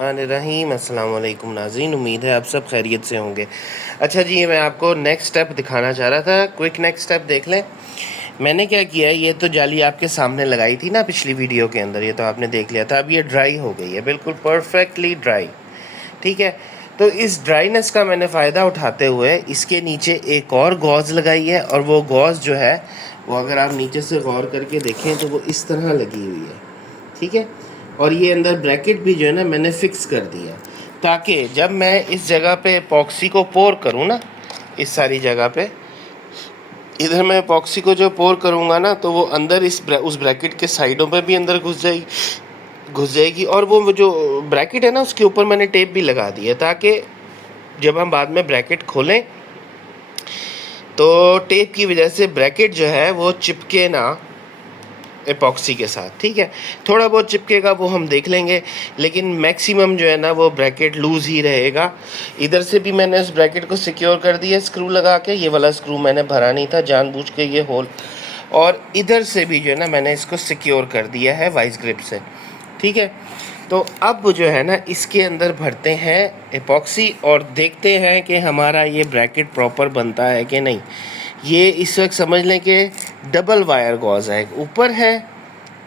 रहीम अस्सलाम वालेकुम नाज़रीन, उम्मीद है आप सब खैरियत से होंगे। अच्छा जी, मैं आपको नेक्स्ट स्टेप दिखाना चाह रहा था। क्विक नेक्स्ट स्टेप देख लें। मैंने क्या किया, ये तो जाली आपके सामने लगाई थी ना पिछली वीडियो के अंदर, ये तो आपने देख लिया था। अब ये ड्राई हो गई है, बिल्कुल परफेक्टली ड्राई। ठीक है, तो इस ड्राइनेस का मैंने फ़ायदा उठाते हुए इसके नीचे एक और गॉज़ लगाई है, और वो गॉज़ जो है वो अगर आप नीचे से गौर करके देखें तो वो इस तरह लगी हुई है। ठीक है, और ये अंदर ब्रैकेट भी जो है ना मैंने फ़िक्स कर दिया, ताकि जब मैं इस जगह पे एपॉक्सी को पोर करूँ ना, इस सारी जगह पे इधर मैं एपॉक्सी को जो पोर करूँगा ना, तो वो अंदर उस ब्रैकेट के साइडों पे भी अंदर घुस जाएगी। और वो जो ब्रैकेट है ना, उसके ऊपर मैंने टेप भी लगा दी है, ताकि जब हम बाद में ब्रैकेट खोलें तो टेप की वजह से ब्रैकेट जो है वो चिपके ना एपॉक्सी के साथ। ठीक है, थोड़ा बहुत चिपकेगा वो हम देख लेंगे, लेकिन मैक्सिमम जो है ना वो ब्रैकेट लूज़ ही रहेगा। इधर से भी मैंने इस ब्रैकेट को सिक्योर कर दिया स्क्रू लगा के, ये वाला स्क्रू मैंने भरा नहीं था जानबूझ के, ये होल। और इधर से भी जो है ना मैंने इसको सिक्योर कर दिया है वाइस ग्रिप से। ठीक है, तो अब जो है ना इसके अंदर भरते हैं एपॉक्सी और देखते हैं कि हमारा ये ब्रैकेट प्रॉपर बनता है कि नहीं। ये इस वक्त समझ लें कि डबल वायर गॉज़ है, एक ऊपर है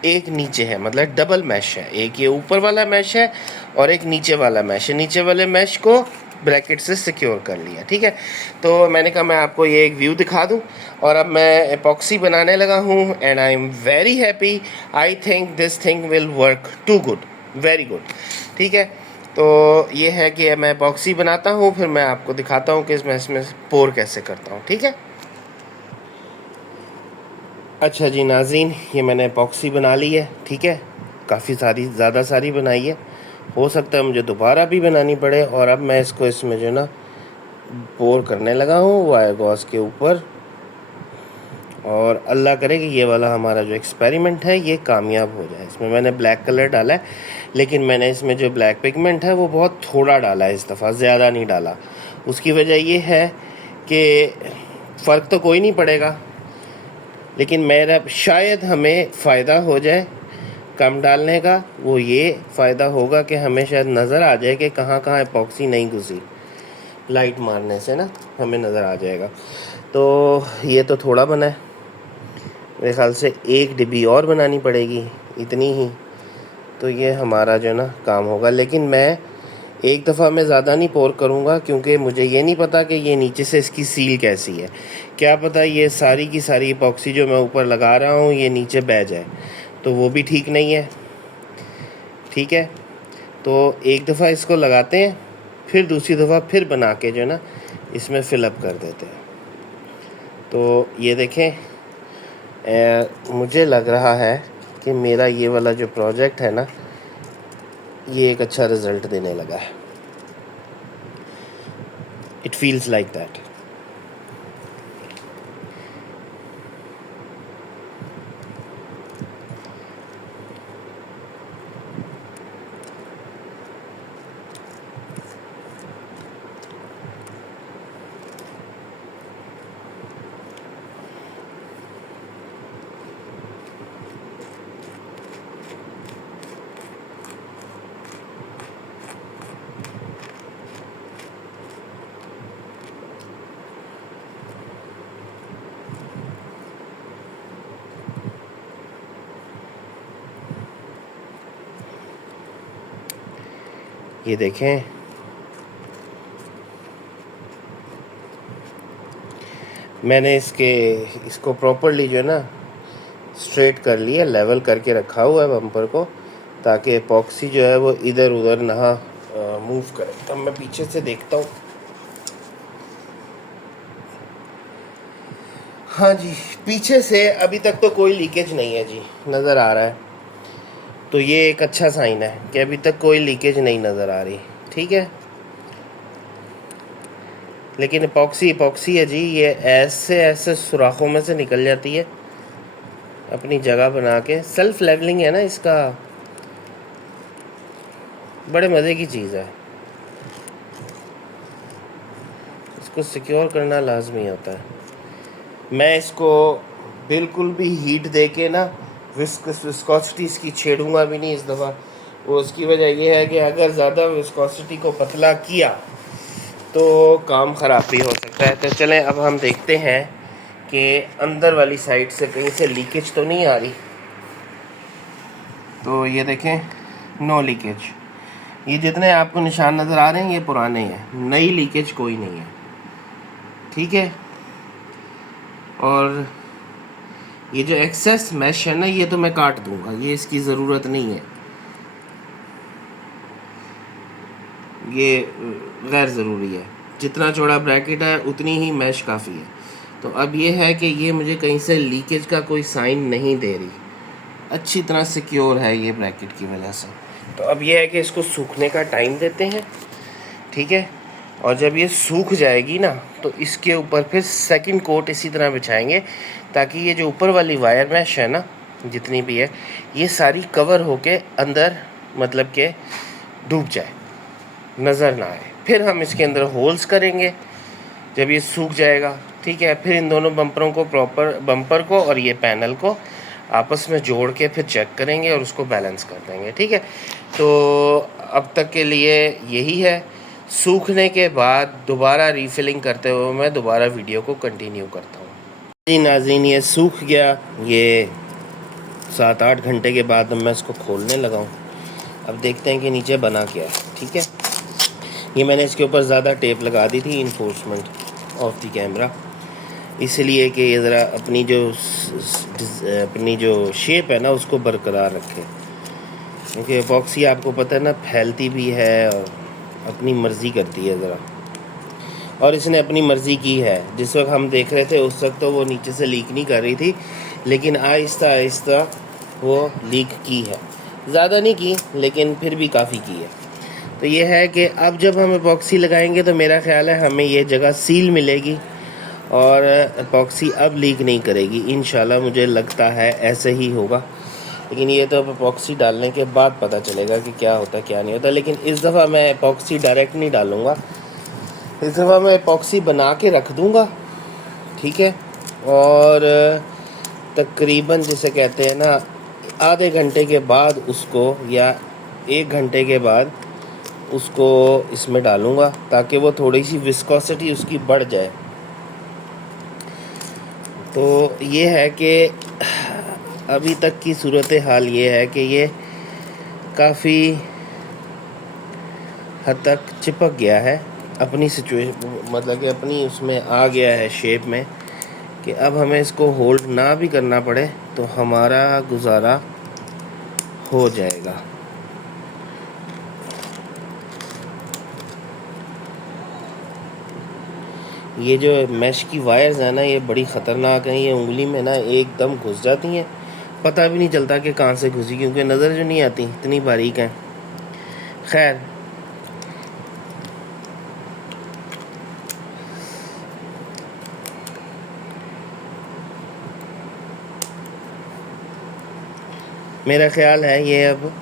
एक नीचे है, मतलब डबल मैश है। एक ये ऊपर वाला मैश है और एक नीचे वाला मैश है। नीचे वाले मैश को ब्रैकेट से सिक्योर कर लिया। ठीक है, तो मैंने कहा मैं आपको ये एक व्यू दिखा दूं, और अब मैं एपॉक्सी बनाने लगा हूं and I am very happy. I think this thing will work too good, very good. ठीक है, तो ये है कि मैं एपॉक्सी बनाता हूँ, फिर मैं आपको दिखाता हूँ कि इसमें पोर कैसे करता हूँ। ठीक है, अच्छा जी नाज़रीन, ये मैंने एपॉक्सी बना ली है। ठीक है, काफ़ी सारी, ज़्यादा सारी बनाई है, हो सकता है मुझे दोबारा भी बनानी पड़े। और अब मैं इसको इसमें जो ना पोर करने लगा हूँ वायर गॉस के ऊपर, और अल्लाह करे कि ये वाला हमारा जो एक्सपेरिमेंट है ये कामयाब हो जाए। इसमें मैंने ब्लैक कलर डाला है, लेकिन मैंने इसमें जो ब्लैक पिगमेंट है वो बहुत थोड़ा डाला है इस दफ़ा, ज़्यादा नहीं डाला। उसकी वजह ये है कि फ़र्क तो कोई नहीं पड़ेगा, लेकिन मेरा शायद हमें फ़ायदा हो जाए कम डालने का। वो ये फ़ायदा होगा कि हमें शायद नज़र आ जाए कि कहाँ कहाँ एपॉक्सी नहीं घुसी, लाइट मारने से ना हमें नज़र आ जाएगा। तो ये तो थोड़ा बना है, मेरे ख्याल से एक डिब्बी और बनानी पड़ेगी, इतनी ही, तो ये हमारा जो ना काम होगा। लेकिन मैं एक दफ़ा में ज़्यादा नहीं पोर करूँगा, क्योंकि मुझे ये नहीं पता कि ये नीचे से इसकी सील कैसी है। क्या पता ये सारी की सारी एपॉक्सी जो मैं ऊपर लगा रहा हूँ ये नीचे बह जाए, तो वो भी ठीक नहीं है। ठीक है, तो एक दफ़ा इसको लगाते हैं, फिर दूसरी दफ़ा फिर बना के जो ना इसमें फ़िलअप कर देते हैं। तो ये देखें, मुझे लग रहा है कि मेरा ये वाला जो प्रोजेक्ट है ना ये एक अच्छा रिज़ल्ट देने लगा है। It feels like that. ये देखें, मैंने इसको प्रॉपर्ली जो है ना स्ट्रेट कर लिया, लेवल करके रखा हुआ है बम्पर को, ताकि एपॉक्सी जो है वो इधर उधर ना मूव करे। तब मैं पीछे से देखता हूँ। हाँ जी, पीछे से अभी तक तो कोई लीकेज नहीं है जी, नज़र आ रहा है। तो ये एक अच्छा साइन है कि अभी तक कोई लीकेज नहीं नज़र आ रही। ठीक है, लेकिन एपॉक्सी है जी, ये ऐसे ऐसे सुराखों में से निकल जाती है अपनी जगह बना के। सेल्फ लेवलिंग है ना इसका, बड़े मज़े की चीज़ है। इसको सिक्योर करना लाजमी होता है। मैं इसको बिल्कुल भी हीट दे के ना विस्कोसिटी इसकी छेड़ूंगा भी नहीं इस दफ़ा। वो उसकी वजह ये है कि अगर ज़्यादा विस्कोसिटी को पतला किया तो काम ख़राब भी हो सकता है। तो चलें अब हम देखते हैं कि अंदर वाली साइड से कहीं से लीकेज तो नहीं आ रही। तो ये देखें, नो लीकेज। ये जितने आपको निशान नज़र आ रहे हैं ये पुराने हैं, नई लीकेज कोई नहीं है, ठीक है। और ये जो एक्सेस मैश है ना, ये तो मैं काट दूंगा, ये इसकी ज़रूरत नहीं है, ये गैर ज़रूरी है। जितना चौड़ा ब्रैकेट है उतनी ही मैश काफ़ी है। तो अब ये है कि ये मुझे कहीं से लीकेज का कोई साइन नहीं दे रही, अच्छी तरह सिक्योर है ये ब्रैकेट की वजह से। तो अब ये है कि इसको सूखने का टाइम देते हैं, ठीक है। और जब ये सूख जाएगी ना तो इसके ऊपर फिर सेकंड कोट इसी तरह बिछाएंगे, ताकि ये जो ऊपर वाली वायर मैश है ना, जितनी भी है, ये सारी कवर होके अंदर मतलब के डूब जाए, नज़र ना आए। फिर हम इसके अंदर होल्स करेंगे जब ये सूख जाएगा, ठीक है। फिर इन दोनों बम्परों को प्रॉपर, बम्पर को और ये पैनल को आपस में जोड़ के फिर चेक करेंगे और उसको बैलेंस कर देंगे, ठीक है। तो अब तक के लिए यही है। सूखने के बाद दोबारा रीफिलिंग करते हुए मैं दोबारा वीडियो को कंटिन्यू करता हूँ। जी नाज़रीन, ये सूख गया, ये 7-8 घंटे के बाद मैं इसको खोलने लगा हूँ। अब देखते हैं कि नीचे बना क्या है, ठीक है। ये मैंने इसके ऊपर ज़्यादा टेप लगा दी थी, इन्फोर्समेंट ऑफ द कैमरा, इसलिए कि ये ज़रा अपनी जो शेप है ना उसको बरकरार रखे, क्योंकि एपॉक्सी आपको पता है ना फैलती भी है और अपनी मर्ज़ी करती है ज़रा। और इसने अपनी मर्ज़ी की है। जिस वक्त हम देख रहे थे उस वक्त तो वो नीचे से लीक नहीं कर रही थी, लेकिन आहिस्ता आहिस्ता वो लीक की है, ज़्यादा नहीं की लेकिन फिर भी काफ़ी की है। तो ये है कि अब जब हम एपॉक्सी लगाएंगे तो मेरा ख्याल है हमें ये जगह सील मिलेगी और एपॉक्सी अब लीक नहीं करेगी इंशाल्लाह। मुझे लगता है ऐसे ही होगा, लेकिन ये तो एपॉक्सी डालने के बाद पता चलेगा कि क्या होता क्या नहीं होता। लेकिन इस दफ़ा मैं एपॉक्सी डायरेक्ट नहीं डालूँगा, इस दफ़ा मैं एपॉक्सी बना के रख दूँगा, ठीक है। और तकरीबन जिसे कहते हैं ना आधे घंटे के बाद उसको, या 1 घंटे के बाद उसको इसमें डालूँगा, ताकि वो थोड़ी सी विस्कोसिटी उसकी बढ़ जाए। तो ये है कि अभी तक की सूरत हाल ये है कि ये काफ़ी हद तक चिपक गया है अपनी सिचुएशन, मतलब कि अपनी उसमें आ गया है शेप में, कि अब हमें इसको होल्ड ना भी करना पड़े तो हमारा गुजारा हो जाएगा। ये जो मैश की वायर्स हैं ना, ये बड़ी ख़तरनाक हैं, ये उंगली में ना एकदम घुस जाती हैं, पता भी नहीं चलता कि कहाँ से घुसी, क्योंकि नज़र जो नहीं आती, इतनी बारीक हैं। खैर, मेरा ख्याल है ये अब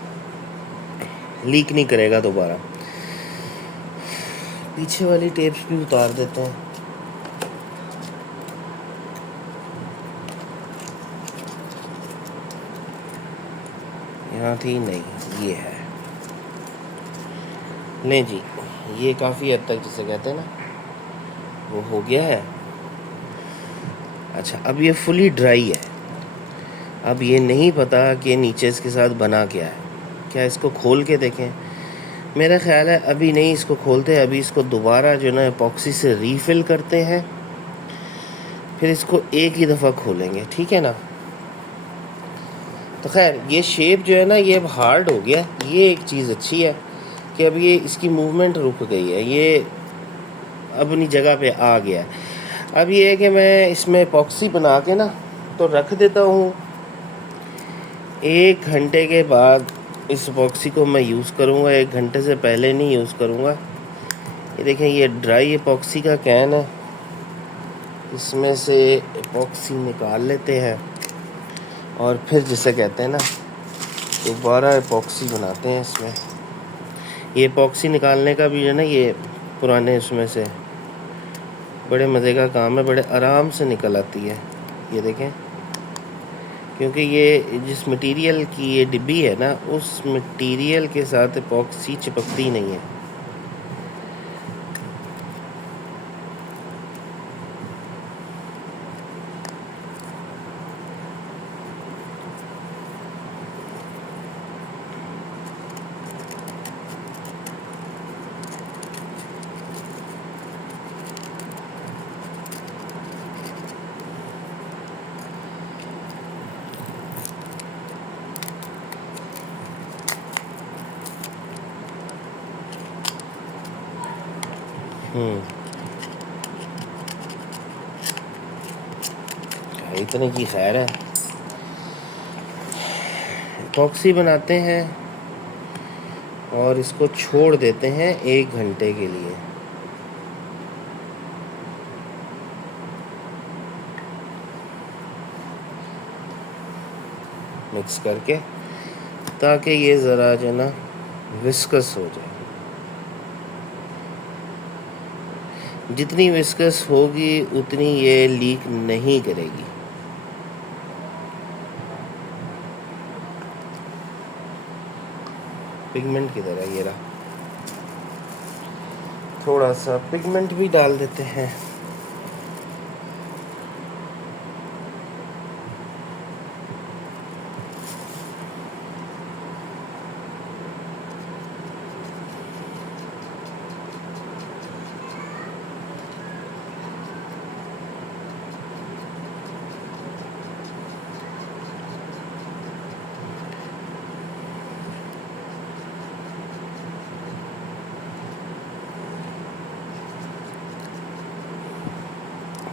लीक नहीं करेगा दोबारा। पीछे वाली टेप्स भी उतार देते हैं। यहाँ थी नहीं, ये है, नहीं जी, ये काफ़ी हद तक जिसे कहते हैं ना वो हो गया है। अच्छा, अब ये फुली ड्राई है। अब ये नहीं पता कि नीचे इसके साथ बना क्या है। क्या इसको खोल के देखें? मेरा ख्याल है अभी नहीं इसको खोलते, अभी इसको दोबारा जो ना एपॉक्सी से रीफ़िल करते हैं, फिर इसको एक ही दफ़ा खोलेंगे, ठीक है ना। तो खैर, ये शेप जो है ना ये अब हार्ड हो गया। ये एक चीज़ अच्छी है कि अब ये इसकी मूवमेंट रुक गई है, ये अपनी जगह पे आ गया है। अब ये है कि मैं इसमें एपॉक्सी बना के ना तो रख देता हूँ। 1 घंटे के बाद इस एपॉक्सी को मैं यूज़ करूँगा, 1 घंटे से पहले नहीं यूज़ करूँगा। ये देखें, ये ड्राई एपॉक्सी का कैन है, इसमें से एपॉक्सी निकाल लेते हैं और फिर जिसे कहते हैं ना दोबारा एपॉक्सी बनाते हैं इसमें। ये एपॉक्सी निकालने का भी है ना, ये पुराने उसमें से बड़े मज़े का काम है, बड़े आराम से निकल आती है। ये देखें, क्योंकि ये जिस मटेरियल की ये डिब्बी है ना, उस मटेरियल के साथ एपॉक्सी चिपकती नहीं है। इतने की खैर है। एपॉक्सी बनाते हैं और इसको छोड़ देते हैं 1 घंटे के लिए। मिक्स करके, ताकि ये ज़रा जो ना विस्कस हो जाए। जितनी विस्कस होगी उतनी ये लीक नहीं करेगी। पिगमेंट की तरह ये रहा, थोड़ा सा पिगमेंट भी डाल देते हैं।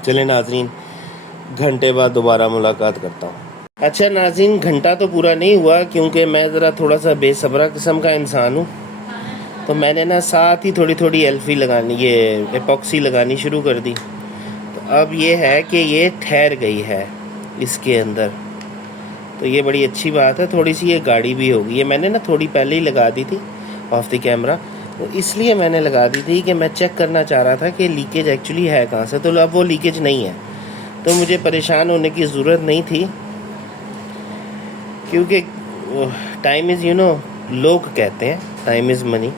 चले नाज़रीन, घंटे बाद दोबारा मुलाकात करता हूँ। अच्छा नाज़रीन, घंटा तो पूरा नहीं हुआ क्योंकि मैं ज़रा थोड़ा सा बेसब्रा किस्म का इंसान हूँ। तो मैंने ना साथ ही थोड़ी थोड़ी एल्फी लगानी, ये एपॉक्सी लगानी शुरू कर दी। तो अब ये है कि ये ठहर गई है इसके अंदर, तो ये बड़ी अच्छी बात है। थोड़ी सी ये गाढ़ी भी होगी। ये मैंने ना थोड़ी पहले ही लगा दी थी ऑफ द कैमरा, तो इसलिए मैंने लगा दी थी कि मैं चेक करना चाह रहा था कि लीकेज एक्चुअली है कहाँ से। तो अब वो लीकेज नहीं है, तो मुझे परेशान होने की ज़रूरत नहीं थी, क्योंकि टाइम इज़ लोग कहते हैं टाइम इज़ मनी।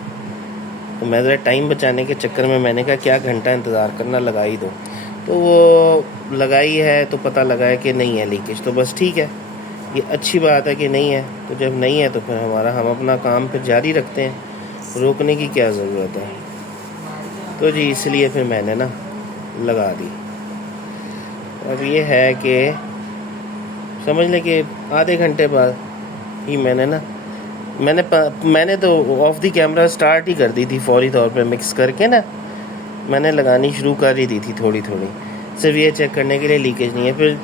तो मैं ज़रा टाइम बचाने के चक्कर में मैंने कहा क्या घंटा इंतज़ार करना, लगा ही दो। तो वो लगाई है तो पता लगा है कि नहीं है लीकेज, तो बस ठीक है, ये अच्छी बात है कि नहीं है। तो जब नहीं है तो फिर हम अपना काम फिर जारी रखते हैं, रोकने की क्या ज़रूरत है। तो जी इसलिए फिर मैंने ना लगा दी। अब ये है कि समझ लें कि आधे घंटे बाद ही मैंने तो ऑफ द कैमरा स्टार्ट ही कर दी थी, फौरी तौर पे मिक्स करके ना मैंने लगानी शुरू कर ही दी थी थोड़ी थोड़ी, सिर्फ ये चेक करने के लिए लीकेज नहीं है। फिर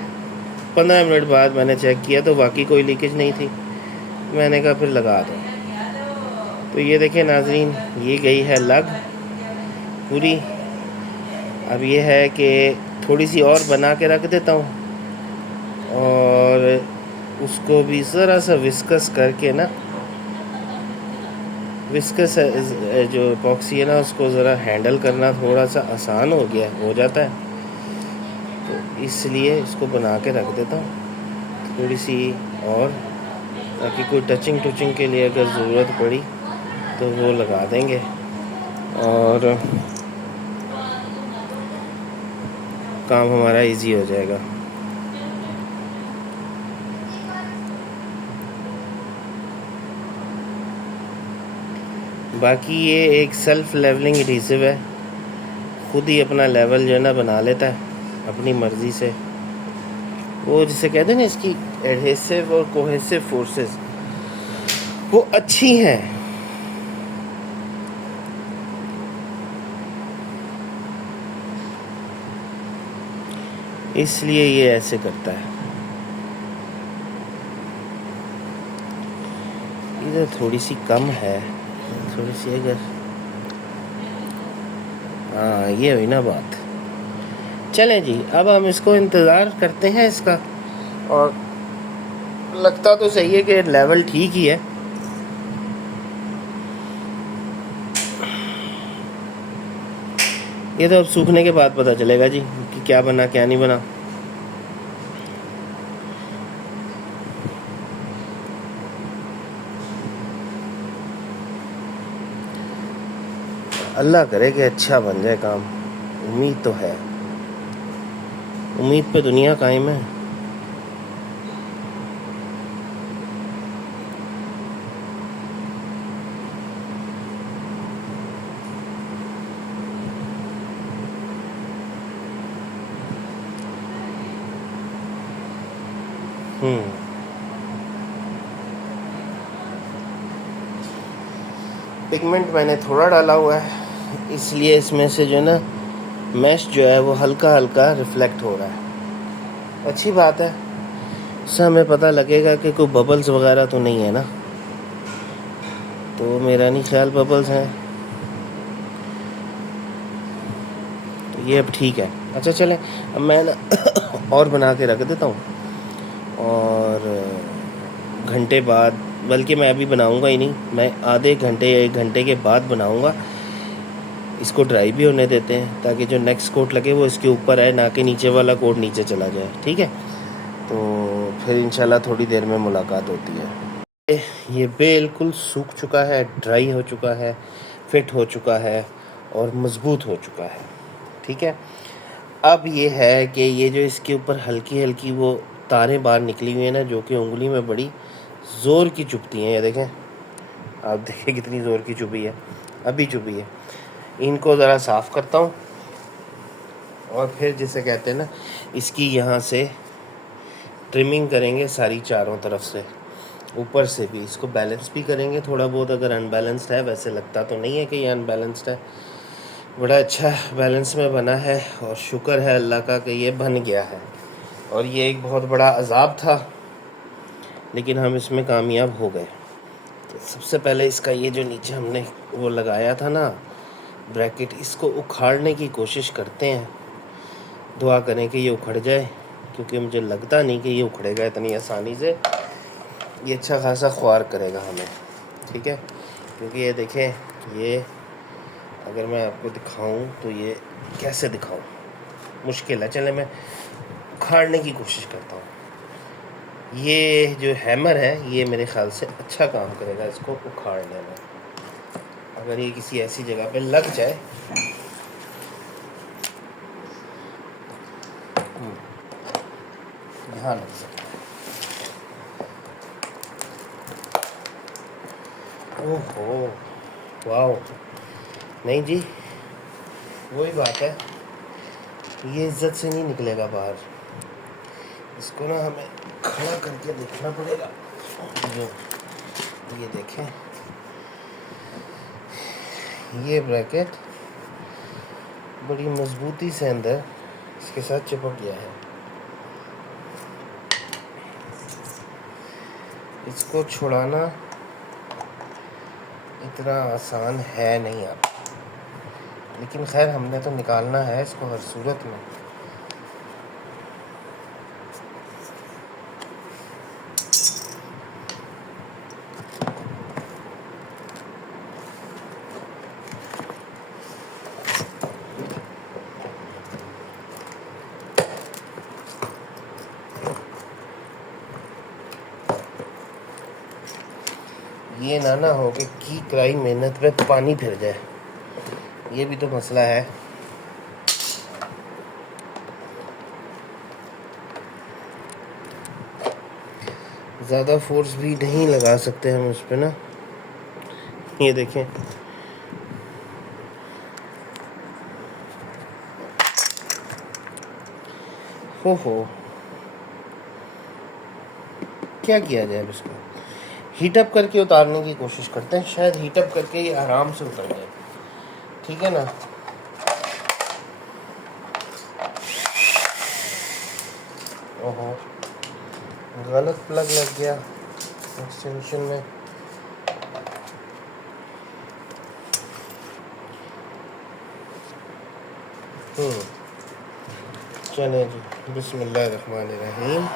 15 मिनट बाद मैंने चेक किया तो वाकई कोई लीकेज नहीं थी। मैंने कहा फिर लगा दो। तो ये देखिए नाज़रीन, ये गई है लग पूरी। अब ये है कि थोड़ी सी और बना के रख देता हूँ और उसको भी ज़रा सा विस्कस करके ना, विस्कस जो एपॉक्सी है ना उसको ज़रा हैंडल करना थोड़ा सा आसान हो जाता है। तो इसलिए इसको बना के रख देता हूँ थोड़ी सी और, ताकि कोई टचिंग के लिए अगर ज़रूरत पड़ी तो वो लगा देंगे और काम हमारा इजी हो जाएगा। बाकी ये एक सेल्फ लेवलिंग एडिसिव है, खुद ही अपना लेवल जो है ना बना लेता है अपनी मर्ज़ी से। वो जिसे कहते हैं ना, इसकी एडहेसिव और कोहेसिव फोर्सेस वो अच्छी हैं। इसलिए ये ऐसे करता है। इधर थोड़ी सी कम है, थोड़ी सी अगर, हाँ ये हुई ना बात। चलें जी, अब हम इसको इंतज़ार करते हैं इसका, और लगता तो सही है कि लेवल ठीक ही है। ये तो अब सूखने के बाद पता चलेगा जी कि क्या बना क्या नहीं बना। अल्लाह करे कि अच्छा बन जाए काम। उम्मीद तो है, उम्मीद पे दुनिया कायम है। पिगमेंट मैंने थोड़ा डाला हुआ है, इसलिए इसमें से जो है ना मैश जो है वो हल्का हल्का रिफ्लेक्ट हो रहा है। अच्छी बात है, इससे हमें पता लगेगा कि कोई बबल्स वगैरह तो नहीं है ना। तो मेरा नहीं ख्याल बबल्स हैं, तो ये अब ठीक है। अच्छा चलें, अब मैं ना और बना के रख देता हूँ, और घंटे बाद, बल्कि मैं अभी बनाऊँगा ही नहीं, मैं आधे घंटे या 1 घंटे के बाद बनाऊँगा। इसको ड्राई भी होने देते हैं ताकि जो नेक्स्ट कोट लगे वो इसके ऊपर है, ना कि नीचे वाला कोट नीचे चला जाए। ठीक है, तो फिर इंशाल्लाह थोड़ी देर में मुलाकात होती है। ये बिल्कुल सूख चुका है, ड्राई हो चुका है, फिट हो चुका है और मज़बूत हो चुका है। ठीक है, अब ये है कि ये जो इसके ऊपर हल्की हल्की वो तारें बाहर निकली हुई हैं ना, जो कि उंगली में बड़ी ज़ोर की चुभती हैं। ये देखें, आप देखें कितनी ज़ोर की चुभी है, अभी चुभी है। इनको ज़रा साफ़ करता हूँ, और फिर जिसे कहते हैं ना, इसकी यहाँ से ट्रिमिंग करेंगे सारी चारों तरफ से, ऊपर से भी इसको बैलेंस भी करेंगे थोड़ा बहुत, अगर अनबैलेंस्ड है। वैसे लगता तो नहीं है कि ये अनबैलेंस्ड है, बड़ा अच्छा बैलेंस में बना है, और शुक्र है अल्लाह का कि ये बन गया है। और ये एक बहुत बड़ा अजाब था, लेकिन हम इसमें कामयाब हो गए। तो सबसे पहले इसका ये जो नीचे हमने वो लगाया था ना ब्रैकेट, इसको उखाड़ने की कोशिश करते हैं। दुआ करें कि ये उखड़ जाए, क्योंकि मुझे लगता नहीं कि ये उखड़ेगा इतनी आसानी से। ये अच्छा खासा ख्वार करेगा हमें। ठीक है, क्योंकि ये देखें, ये अगर मैं आपको दिखाऊं तो ये कैसे दिखाऊं, मुश्किल है। चले मैं उखाड़ने की कोशिश करता हूँ। ये जो हैमर है ये मेरे ख़्याल से अच्छा काम करेगा इसको उखाड़ने में। अगर ये किसी ऐसी जगह पे लग जाए, यहाँ लग सकता है। ओहो, वाह, नहीं जी, वही बात है, ये इज्जत से नहीं निकलेगा बाहर। इसको ना हमें खड़ा करके देखना पड़ेगा। ये देखें, ये ब्रैकेट बड़ी मजबूती से अंदर इसके साथ चिपक गया है। इसको छुड़ाना इतना आसान है नहीं आप, लेकिन खैर हमने तो निकालना है इसको हर सूरत में। ये ना हो कि की कराई मेहनत पे पानी फिर जाए, ये भी तो मसला है। ज़्यादा फोर्स भी नहीं लगा सकते हम उस पर ना। ये देखें, हो क्या किया जाए अब इसको? हीटअप करके उतारने की कोशिश करते हैं, शायद हीटअप करके ये आराम से उतर जाए। ठीक है ना? ओहो, गलत प्लग लग गया एक्सटेंशन में। चले जी, बिस्मिल्लाहिर्रहमानिर्रहीम।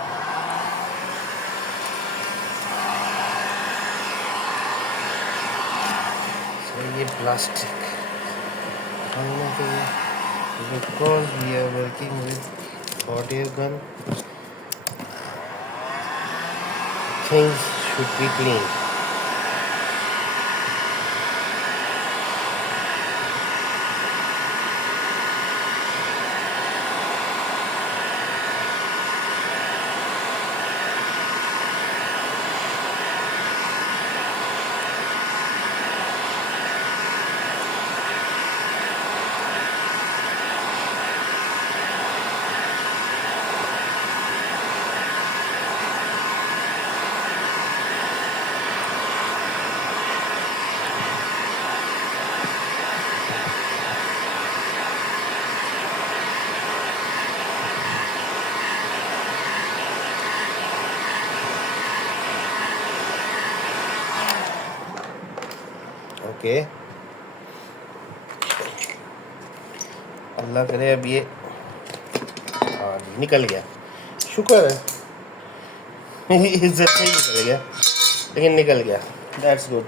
ये plastic because we are working with hot air gun, things should be clean. Okay, अल्लाह करे अब ये, हाँ जी निकल गया, शुक्र है इज्जत से ही निकल गया, लेकिन निकल गया, दैट्स गुड।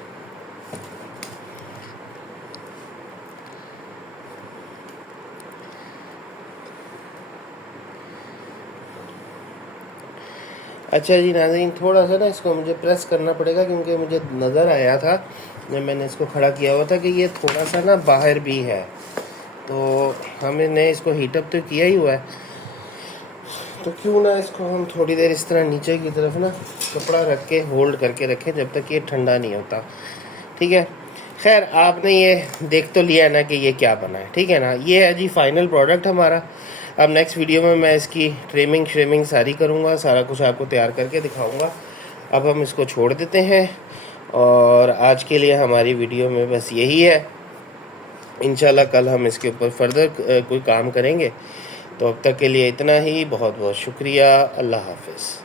अच्छा जी नाज़रीन, थोड़ा सा ना इसको मुझे प्रेस करना पड़ेगा, क्योंकि मुझे नज़र आया था जब मैंने इसको खड़ा किया हुआ था कि ये थोड़ा सा ना बाहर भी है, तो हमने इसको हीटअप तो किया ही हुआ है, तो क्यों ना इसको हम थोड़ी देर इस तरह नीचे की तरफ ना कपड़ा रख के होल्ड करके रखें जब तक ये ठंडा नहीं होता, ठीक है। खैर आपने ये देख तो लिया ना कि ये क्या बना है, ठीक है ना। ये है जी फाइनल प्रोडक्ट हमारा। अब नेक्स्ट वीडियो में मैं इसकी ट्रिमिंग श्रिमिंग सारी करूँगा, सारा कुछ आपको तैयार करके दिखाऊँगा। अब हम इसको छोड़ देते हैं, और आज के लिए हमारी वीडियो में बस यही है। इंशाल्लाह कल हम इसके ऊपर फर्दर कोई काम करेंगे। तो अब तक के लिए इतना ही, बहुत बहुत शुक्रिया, अल्लाह हाफ़िज़।